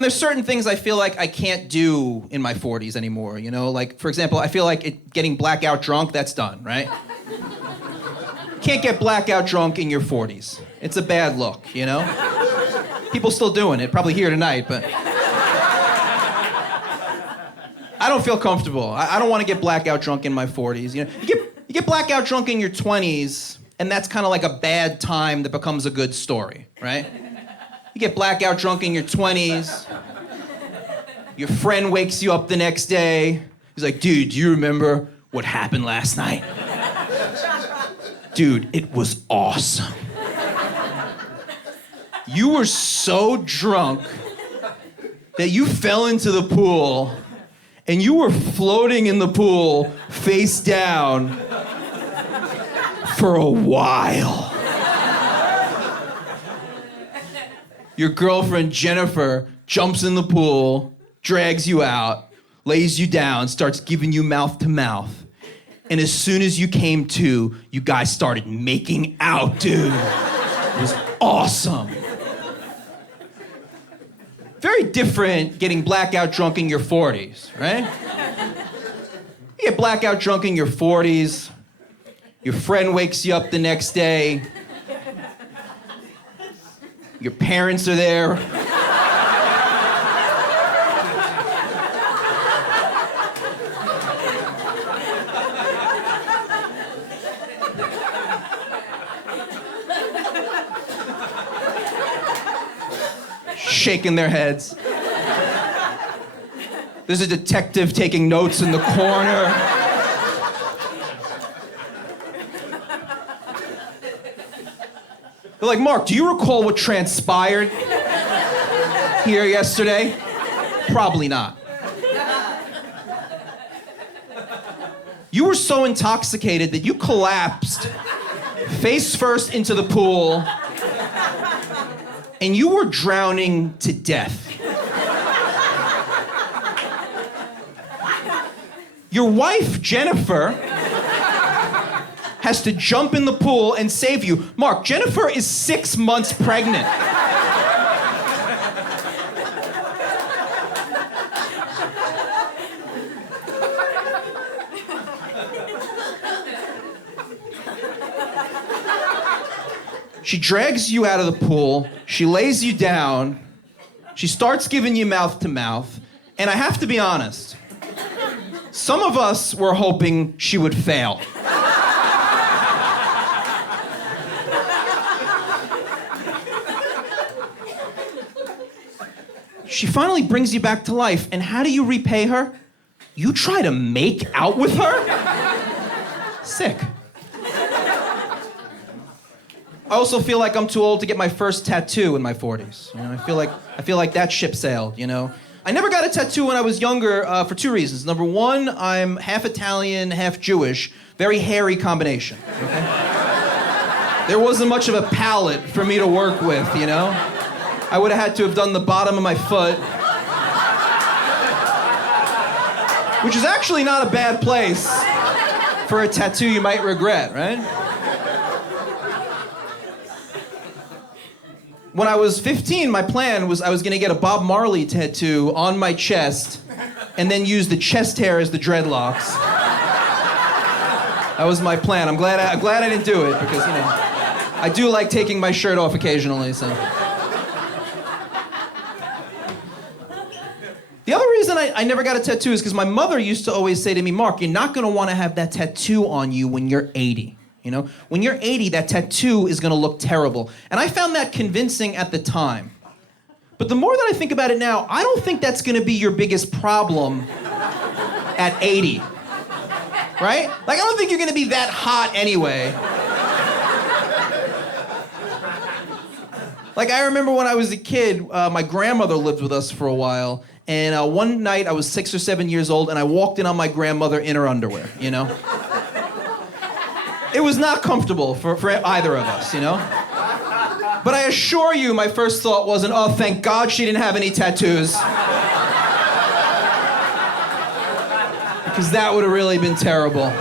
There's certain things I feel like I can't do in my 40s anymore, you know? Like, for example, I feel like getting blackout drunk, that's done, right? Can't get blackout drunk in your 40s. It's a bad look, you know? People still doing it, probably here tonight, but... I don't feel comfortable. I don't want to get blackout drunk in my 40s. You know, you get blackout drunk in your 20s, and that's kind of like a bad time that becomes a good story, right? You get blackout drunk in your 20s. Your friend wakes you up the next day. He's like, dude, do you remember what happened last night? Dude, it was awesome. You were so drunk that you fell into the pool and you were floating in the pool face down for a while. Your girlfriend, Jennifer, jumps in the pool, drags you out, lays you down, starts giving you mouth to mouth. And as soon as you came to, you guys started making out, dude. It was awesome. Very different getting blackout drunk in your 40s, right? You get blackout drunk in your 40s, your friend wakes you up the next day, your parents are there. Shaking their heads. There's a detective taking notes in the corner. They're like, Mark, do you recall what transpired here yesterday? Probably not. You were so intoxicated that you collapsed face first into the pool and you were drowning to death. Your wife, Jennifer, has to jump in the pool and save you. Mark, Jennifer is 6 months pregnant. She drags you out of the pool, she lays you down, she starts giving you mouth to mouth, and I have to be honest, some of us were hoping she would fail. She finally brings you back to life, and how do you repay her? You try to make out with her? Sick. I also feel like I'm too old to get my first tattoo in my 40s. You know, I feel like that ship sailed, you know? I never got a tattoo when I was younger for 2 reasons. Number one, I'm half Italian, half Jewish. Very hairy combination, okay? There wasn't much of a palette for me to work with, you know? I would have had to have done the bottom of my foot. Which is actually not a bad place for a tattoo you might regret, right? When I was 15, my plan was I was gonna get a Bob Marley tattoo on my chest and then use the chest hair as the dreadlocks. That was my plan. I'm glad I didn't do it because, you know, I do like taking my shirt off occasionally, so. The other reason I never got a tattoo is because my mother used to always say to me, Mark, you're not gonna wanna have that tattoo on you when you're 80. You know, when you're 80, that tattoo is gonna look terrible. And I found that convincing at the time. But the more that I think about it now, I don't think that's gonna be your biggest problem at 80. Right? Like, I don't think you're gonna be that hot anyway. Like, I remember when I was a kid, my grandmother lived with us for a while, and one night I was 6 or 7 years old, and I walked in on my grandmother in her underwear, you know? It was not comfortable for either of us, you know? But I assure you, my first thought wasn't, oh, thank God she didn't have any tattoos. Because that would have really been terrible.